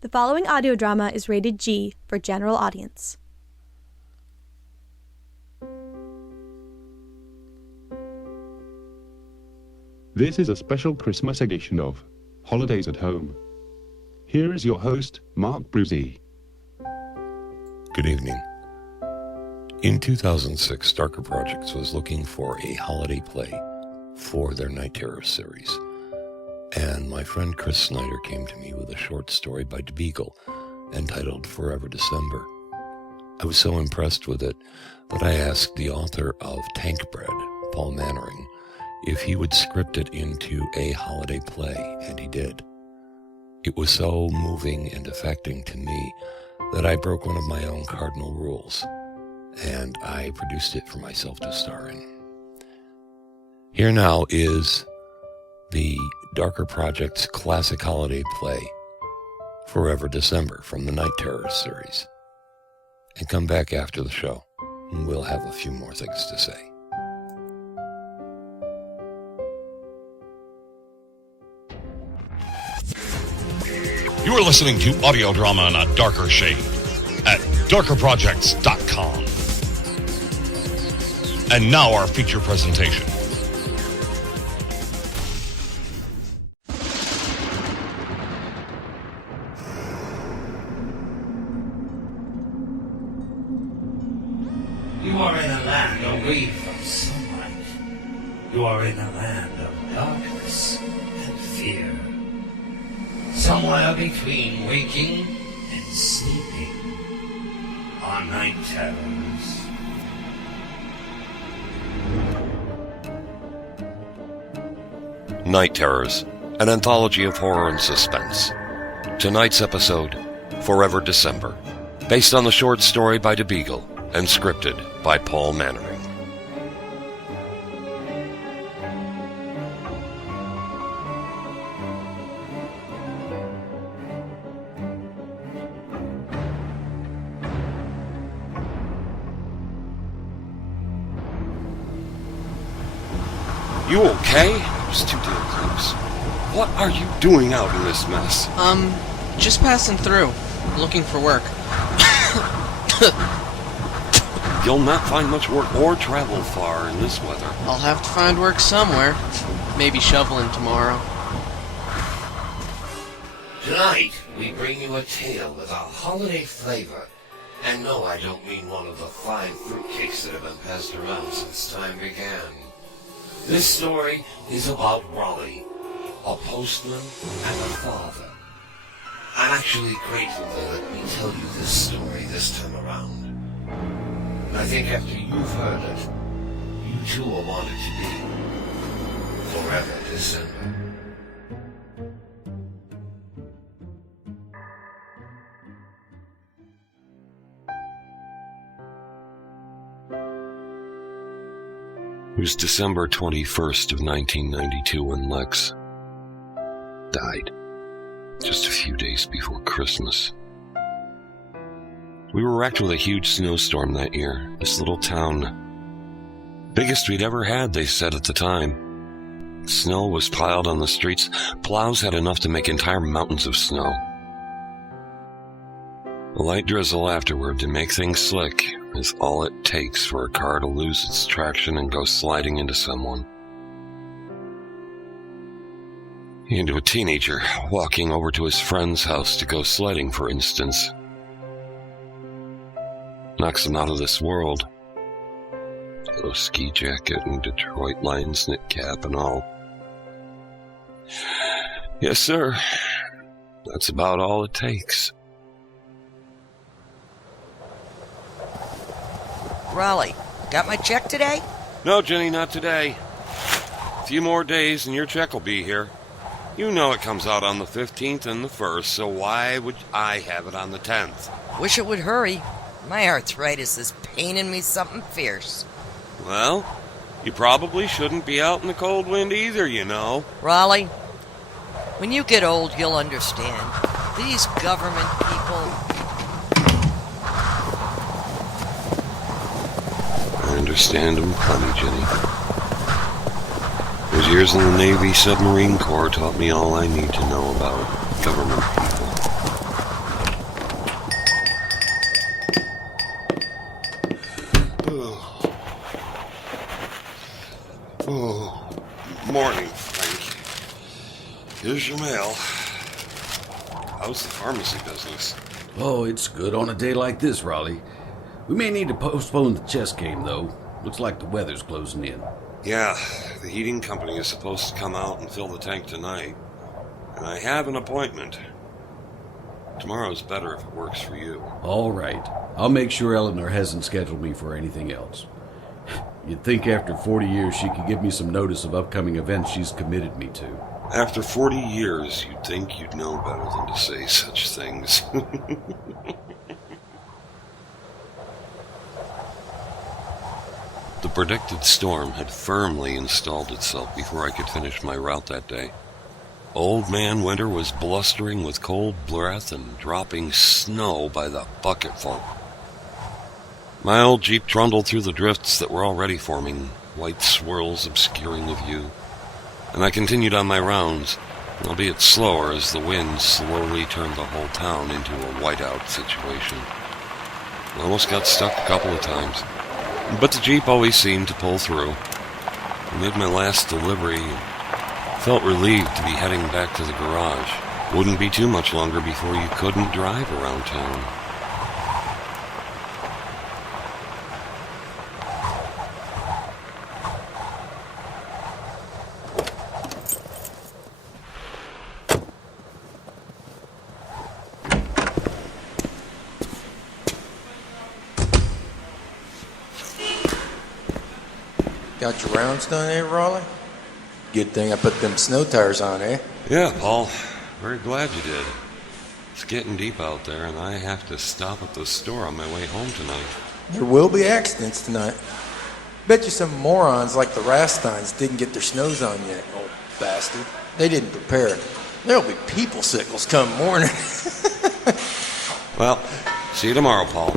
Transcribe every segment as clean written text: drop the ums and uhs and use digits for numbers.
The following audio drama is rated G for general audience. This is a special Christmas edition of Holidays at Home. Here is your host, Mark Bruzee. Good evening. In 2006, Darker Projects was looking for a holiday play for their Night Terror series. And my friend Chris Snyder came to me with a short story by Beagle entitled Forever December. I was so impressed with it that I asked the author of Tank Bread, Paul Mannering, if he would script it into a holiday play, and he did. It was so moving and affecting to me that I broke one of my own cardinal rules, and I produced it for myself to star in. Here now is the Darker Projects classic holiday play, Forever December, from the Night Terror series. And come back after the show, and we'll have a few more things to say. You are listening to audio drama in a darker shade at darkerprojects.com. And now our feature presentation. You are in a land away from sunlight. You are in a land of darkness and fear. Somewhere between waking and sleeping are night terrors. Night Terrors, an anthology of horror and suspense. Tonight's episode, Forever December, based on the short story by Beagle and scripted by Paul Mannering. You okay? It was too damn close. What are you doing out in this mess? Just passing through, looking for work. You'll not find much work or travel far in this weather. I'll have to find work somewhere. Maybe shoveling tomorrow. Tonight, we bring you a tale with a holiday flavor. And no, I don't mean one of the fine fruitcakes that have been passed around since time began. This story is about Rollie, a postman and a father. I'm actually grateful they let me tell you this story this time around. I think after you've heard it, you too will want it to be Forever December. It was December 21st of 1992 when Lex died, just a few days before Christmas. We were wrecked with a huge snowstorm that year. This little town, biggest we'd ever had, they said at the time. Snow was piled on the streets. Plows had enough to make entire mountains of snow. A light drizzle afterward to make things slick is all it takes for a car to lose its traction and go sliding into someone. Into a teenager walking over to his friend's house to go sledding, for instance. Knocks him out of this world. Little ski jacket and Detroit Lions knit cap and all. Yes, sir. That's about all it takes. Rollie, got my check today? No, Ginny, not today. A few more days and your check will be here. You know it comes out on the 15th and the 1st, so why would I have it on the 10th? Wish it would hurry. My arthritis is paining me something fierce. Well, you probably shouldn't be out in the cold wind either, you know. Rollie, when you get old, you'll understand. These government people... I understand them plenty, Ginny. Those years in the Navy submarine corps taught me all I need to know about government people. Here's your mail. How's the pharmacy business? Oh, it's good on a day like this, Rollie. We may need to postpone the chess game, though. Looks like the weather's closing in. Yeah, the heating company is supposed to come out and fill the tank tonight. And I have an appointment. Tomorrow's better if it works for you. All right. I'll make sure Eleanor hasn't scheduled me for anything else. You'd think after 40 years she could give me some notice of upcoming events she's committed me to. After 40 years, you'd think you'd know better than to say such things. The predicted storm had firmly installed itself before I could finish my route that day. Old Man Winter was blustering with cold breath and dropping snow by the bucketful. My old Jeep trundled through the drifts that were already forming, white swirls obscuring the view, and I continued on my rounds, albeit slower as the wind slowly turned the whole town into a whiteout situation. I almost got stuck a couple of times, but the Jeep always seemed to pull through. I made my last delivery and felt relieved to be heading back to the garage. Wouldn't be too much longer before you couldn't drive around town. Got your rounds done, eh, Rollie? Good thing I put them snow tires on, eh? Yeah, Paul. Very glad you did. It's getting deep out there, and I have to stop at the store on my way home tonight. There will be accidents tonight. Bet you some morons like the Rasteins didn't get their snows on yet, old bastard. They didn't prepare. There'll be people sickles come morning. Well, see you tomorrow, Paul.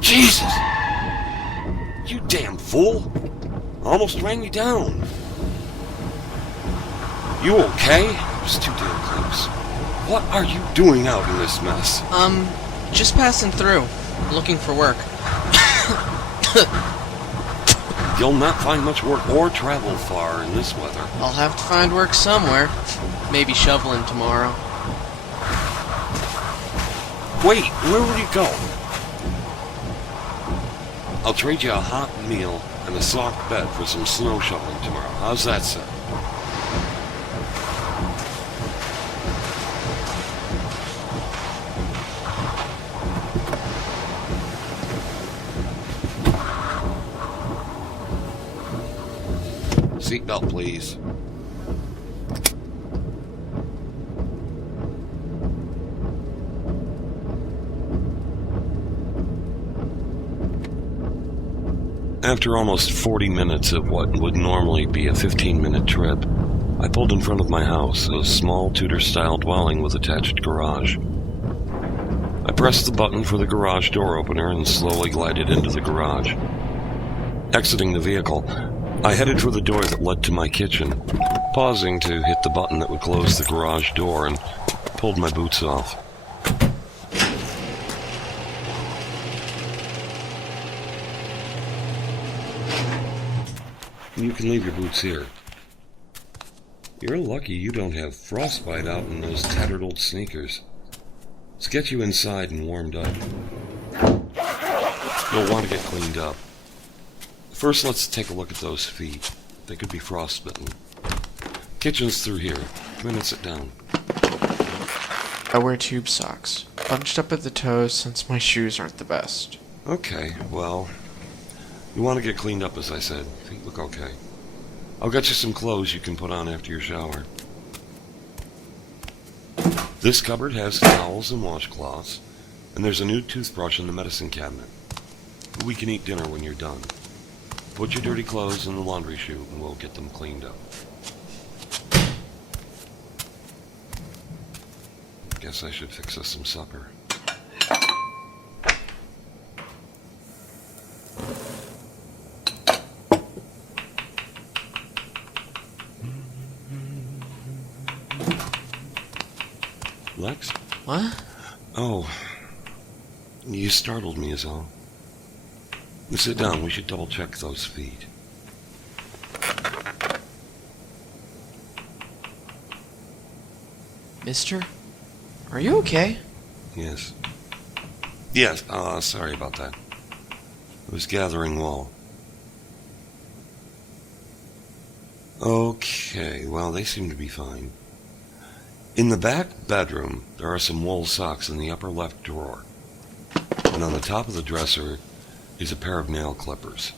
Jesus! You damn fool! Almost ran me down. You okay? It was too damn close. What are you doing out in this mess? Just passing through. Looking for work. You'll not find much work or travel far in this weather. I'll have to find work somewhere. Maybe shoveling tomorrow. Wait, where will you go? I'll trade you a hot meal and a soft bed for some snow shoveling tomorrow. How's that sound? Seatbelt, please. After almost 40 minutes of what would normally be a 15-minute trip, I pulled in front of my house, a small Tudor-style dwelling with attached garage. I pressed the button for the garage door opener and slowly glided into the garage. Exiting the vehicle, I headed for the door that led to my kitchen, pausing to hit the button that would close the garage door, and pulled my boots off. You can leave your boots here. You're lucky you don't have frostbite out in those tattered old sneakers. Let's get you inside and warmed up. You'll want to get cleaned up. First, let's take a look at those feet. They could be frostbitten. Kitchen's through here. Come in and sit down. I wear tube socks, bunched up at the toes since my shoes aren't the best. Okay, well, you want to get cleaned up, as I said. Feet look okay. I'll get you some clothes you can put on after your shower. This cupboard has towels and washcloths, and there's a new toothbrush in the medicine cabinet. We can eat dinner when you're done. Put your dirty clothes in the laundry chute and we'll get them cleaned up. Guess I should fix us some supper. Lex? What? Oh, you startled me is all. Sit down, we should double check those feet. Mister? Are you okay? Yes. Sorry about that. It was gathering wool. Okay, well, they seem to be fine. In the back bedroom, there are some wool socks in the upper left drawer. And on the top of the dresser is a pair of nail clippers.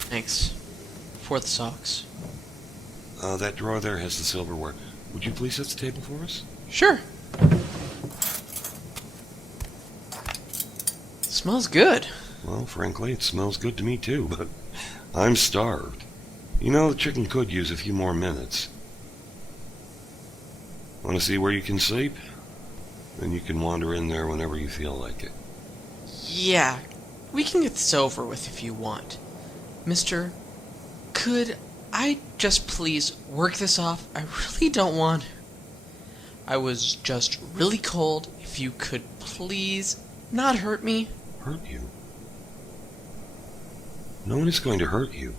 Thanks. For the socks. That drawer there has the silverware. Would you please set the table for us? Sure. Smells good. Well, frankly, it smells good to me too, but I'm starved. You know, the chicken could use a few more minutes. Want to see where you can sleep? Then you can wander in there whenever you feel like it. Yeah, we can get this over with if you want. Mister, could I just please work this off? I really don't want to. I was just really cold. If you could please not hurt me. Hurt you? No one is going to hurt you.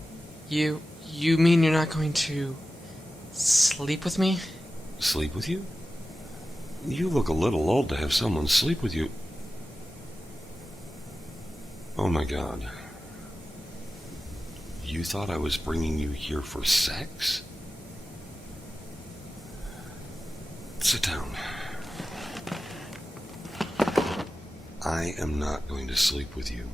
You mean you're not going to sleep with me? Sleep with you? You look a little old to have someone sleep with you. Oh my God. You thought I was bringing you here for sex? Sit down. I am not going to sleep with you.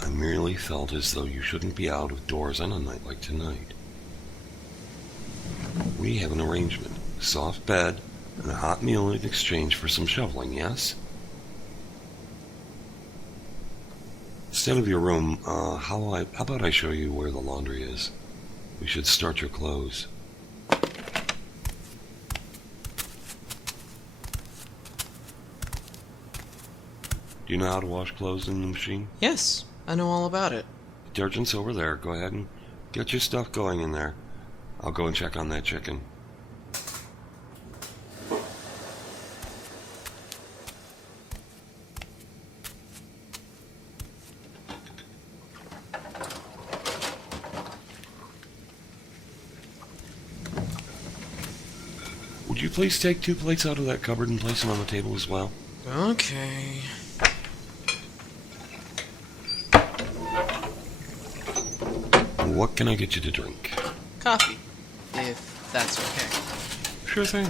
I merely felt as though you shouldn't be out of doors on a night like tonight. We have an arrangement. A soft bed and a hot meal in exchange for some shoveling, yes? Instead of your room, how about I show you where the laundry is? We should start your clothes. Do you know how to wash clothes in the machine? Yes, I know all about it. Detergent's over there. Go ahead and get your stuff going in there. I'll go and check on that chicken. Would you please take 2 plates out of that cupboard and place them on the table as well? Okay. What can I get you to drink? Coffee, if that's okay. Sure thing.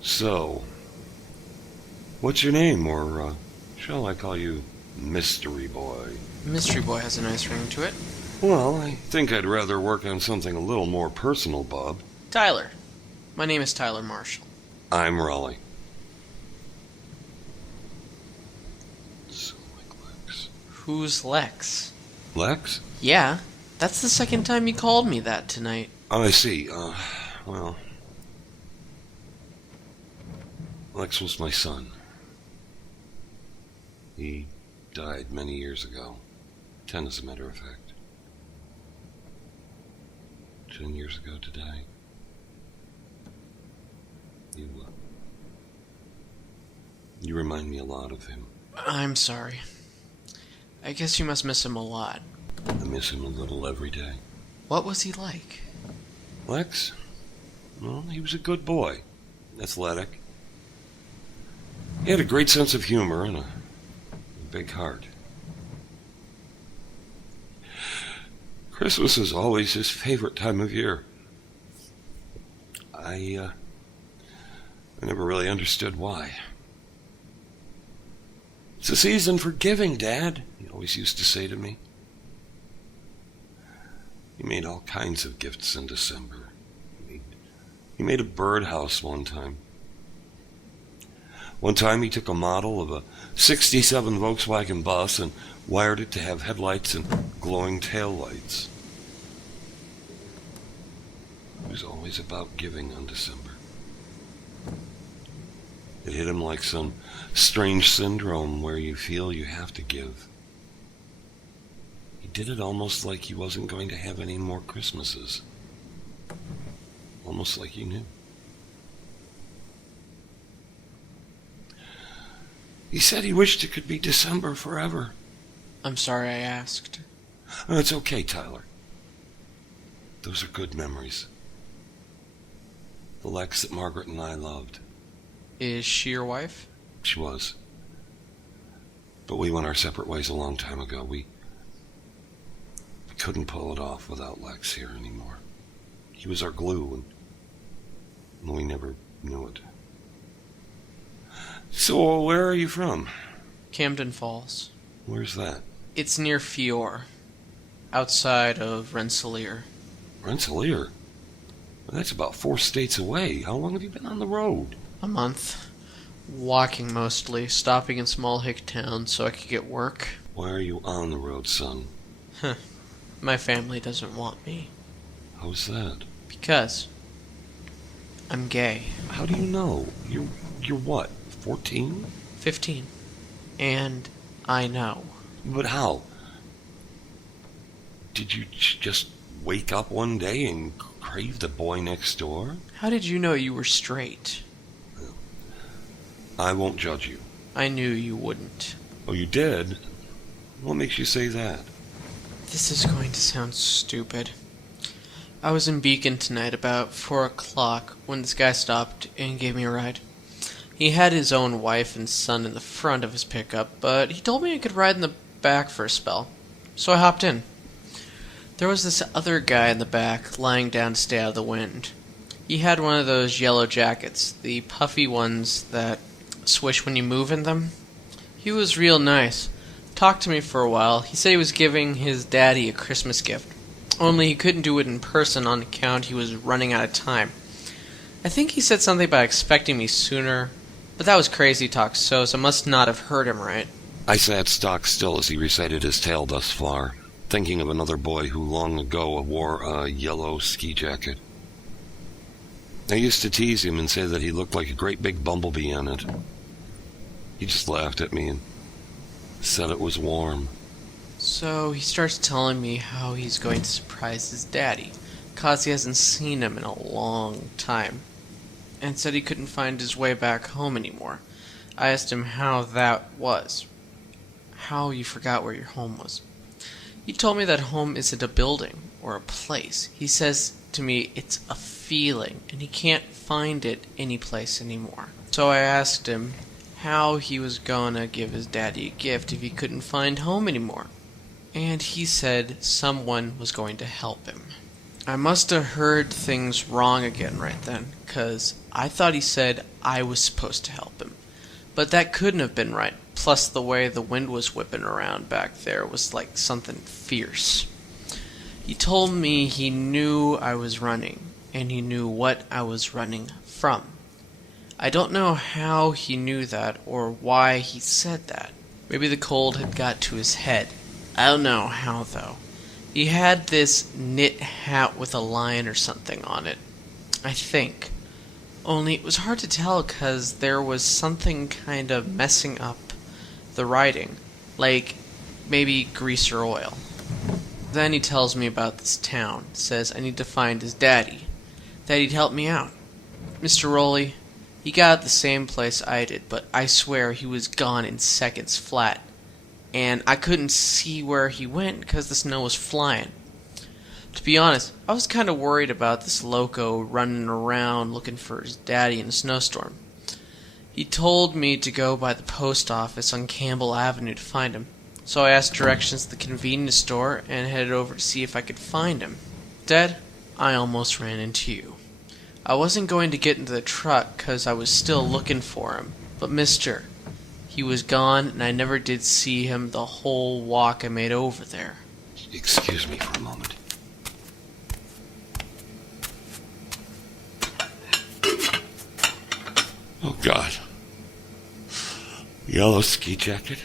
So, what's your name, or shall I call you Mystery Boy? Mystery Boy has a nice ring to it. Well, I think I'd rather work on something a little more personal, bub. Tyler. My name is Tyler Marshall. I'm Rollie. So like Lex. Who's Lex? Lex? Yeah, that's the second time you called me that tonight. Oh, I see. Well... Lex was my son. He died many years ago. 10, as a matter of fact. 10 years ago today. You remind me a lot of him. I'm sorry. I guess you must miss him a lot. I miss him a little every day. What was he like? Lex? Well, he was a good boy. Athletic. He had a great sense of humor and a big heart. Christmas is always his favorite time of year. I never really understood why. It's a season for giving, Dad, he always used to say to me. He made all kinds of gifts in December. He made a birdhouse one time. One time he took a model of a 67 Volkswagen bus and wired it to have headlights and glowing taillights. It was always about giving on December. It hit him like some strange syndrome where you feel you have to give. He did it almost like he wasn't going to have any more Christmases. Almost like he knew. He said he wished it could be December forever. I'm sorry I asked. Oh, it's okay, Tyler. Those are good memories. The Lex that Margaret and I loved. Is she your wife? She was. But we went our separate ways a long time ago. We couldn't pull it off without Lex here anymore. He was our glue, and we never knew it. So, where are you from? Camden Falls. Where's that? It's near Fiore, outside of Rensselaer. Rensselaer? Well, that's about 4 states away. How long have you been on the road? A month. Walking mostly, stopping in small hick towns so I could get work. Why are you on the road, son? My family doesn't want me. How's that? Because I'm gay. How do you know? You're what, 14? 15. And I know. But how? Did you just wake up one day and crave the boy next door? How did you know you were straight? I won't judge you. I knew you wouldn't. Oh, you did? What makes you say that? This is going to sound stupid. I was in Beacon tonight about 4 o'clock when this guy stopped and gave me a ride. He had his own wife and son in the front of his pickup, but he told me I could ride in the back for a spell. So I hopped in. There was this other guy in the back lying down to stay out of the wind. He had one of those yellow jackets, the puffy ones that swish when you move in them. He was real nice. Talked to me for a while. He said he was giving his daddy a Christmas gift. Only he couldn't do it in person on account he was running out of time. I think he said something about expecting me sooner, but that was crazy talk, so I must not have heard him right. I sat stock still as he recited his tale thus far, thinking of another boy who long ago wore a yellow ski jacket. I used to tease him and say that he looked like a great big bumblebee on it. He just laughed at me and said it was warm. So he starts telling me how he's going to surprise his daddy, 'cause he hasn't seen him in a long time, and said he couldn't find his way back home anymore. I asked him how that was. How you forgot where your home was. He told me that home isn't a building or a place. He says to me it's a feeling, and he can't find it anyplace anymore. So I asked him how he was gonna give his daddy a gift if he couldn't find home anymore. And he said someone was going to help him. I must have heard things wrong again right then, 'cause I thought he said I was supposed to help him. But that couldn't have been right, plus the way the wind was whipping around back there was like something fierce. He told me he knew I was running, and he knew what I was running from. I don't know how he knew that, or why he said that. Maybe the cold had got to his head. I don't know how, though. He had this knit hat with a lion or something on it, I think. Only it was hard to tell 'cause there was something kind of messing up the writing, like maybe grease or oil. Then he tells me about this town, says I need to find his daddy, that he'd help me out. Mr. Rollie, he got at the same place I did, but I swear he was gone in seconds flat. And I couldn't see where he went because the snow was flying. To be honest, I was kind of worried about this loco running around looking for his daddy in a snowstorm. He told me to go by the post office on Campbell Avenue to find him. So I asked directions to the convenience store and headed over to see if I could find him. Dad, I almost ran into you. I wasn't going to get into the truck because I was still looking for him. But mister, he was gone and I never did see him the whole walk I made over there. Excuse me for a moment. Oh, God. Yellow ski jacket.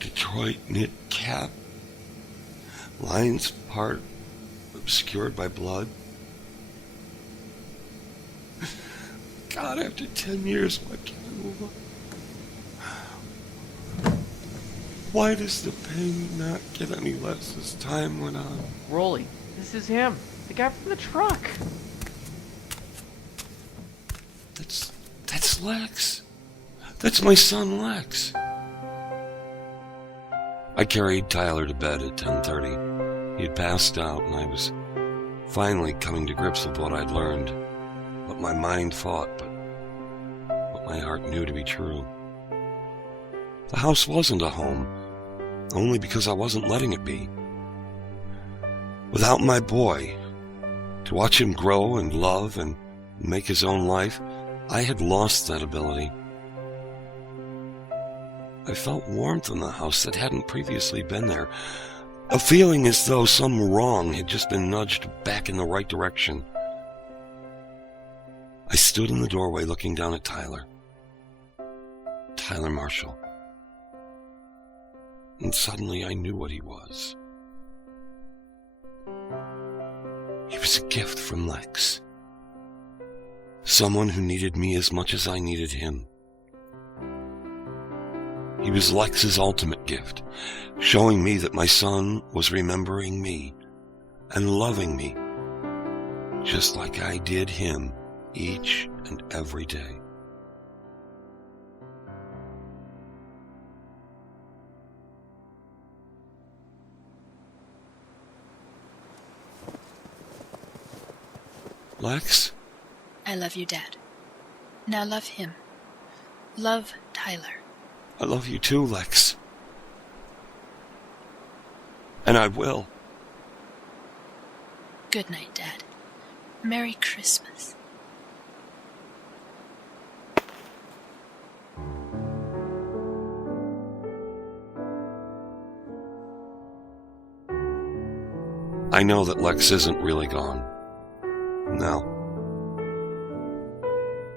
Detroit knit cap. Lines part obscured by blood. God, after 10 years, why can't I move on? Why does the pain not get any less as time went on? Rollie, this is him. The guy from the truck. That's Lex. That's my son, Lex. I carried Tyler to bed at 10:30. He had passed out, and I was finally coming to grips with what I'd learned. What my mind thought, but what my heart knew to be true. The house wasn't a home, only because I wasn't letting it be. Without my boy, to watch him grow and love and make his own life, I had lost that ability. I felt warmth in the house that hadn't previously been there, a feeling as though some wrong had just been nudged back in the right direction. I stood in the doorway looking down at Tyler Marshall, and suddenly I knew what he was. He was a gift from Lex. Someone who needed me as much as I needed him. He was Lex's ultimate gift, showing me that my son was remembering me and loving me, just like I did him each and every day. Lex? I love you, Dad. Now love him. Love Tyler. I love you too, Lex. And I will. Good night, Dad. Merry Christmas. I know that Lex isn't really gone. No.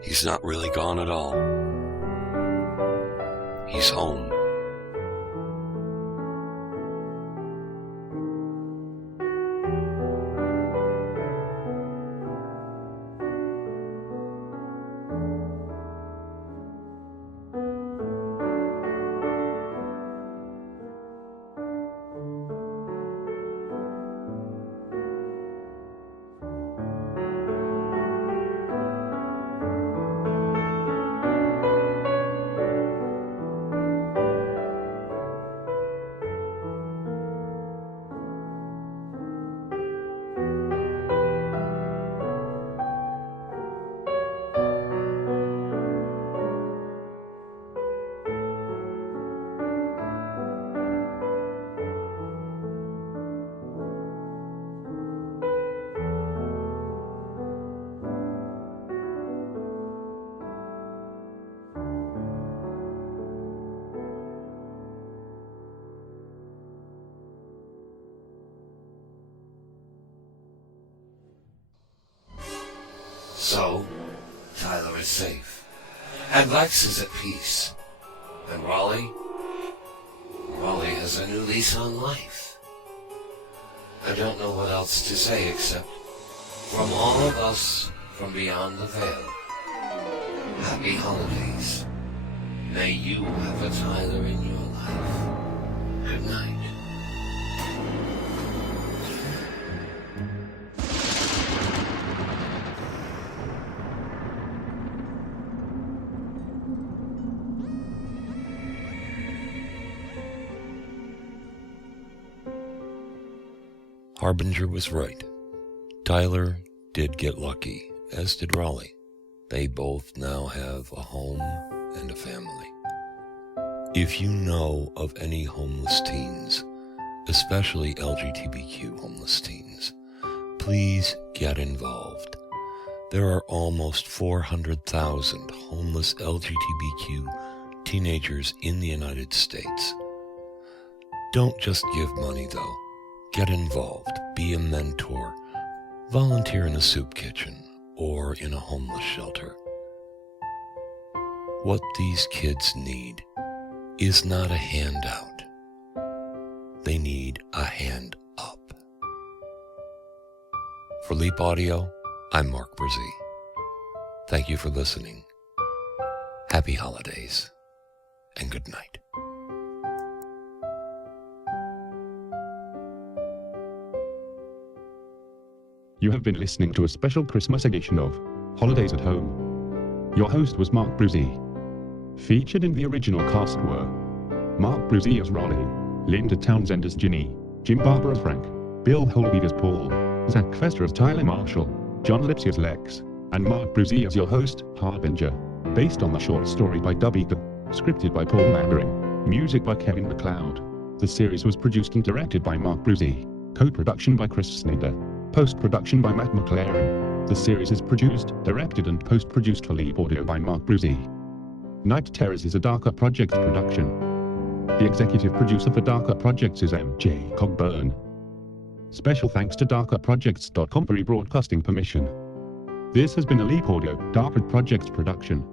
He's not really gone at all. He's home. So, Tyler is safe, and Lex is at peace, and Rollie has a new lease on life. I don't know what else to say except, from all of us from beyond the veil, happy holidays. May you have a Tyler in your life. Good night. Harbinger was right. Tyler did get lucky, as did Rollie. They both now have a home and a family. If you know of any homeless teens, especially LGBTQ homeless teens, please get involved. There are almost 400,000 homeless LGBTQ teenagers in the United States. Don't just give money though. Get involved, be a mentor, volunteer in a soup kitchen or in a homeless shelter. What these kids need is not a handout. They need a hand up. For Leap Audio, I'm Mark Bruzee. Thank you for listening. Happy holidays and good night. You have been listening to a special Christmas edition of Holidays at Home. Your host was Mark Bruzee. Featured in the original cast were Mark Bruzee as Rollie, Linda Townsend as Ginny, Jim Barbour as Frank, Bill Hollweg as Paul, Zack as Tyler Marshall, John Lipsey as Lex, and Mark Bruzee as your host, Harbinger, based on the short story by Beagle, scripted by Paul McLaren, music by Kevin MacLeod. The series was produced and directed by Mark Bruzee, co-production by Chris Snyder, post-production by Matt McLaren. The series is produced, directed and post-produced for Leap Audio by Mark Bruzee. Night Terrors is a Darker Projects production. The executive producer for Darker Projects is MJ Cogburn. Special thanks to darkerprojects.com for rebroadcasting permission. This has been a Leap Audio Darker Projects production.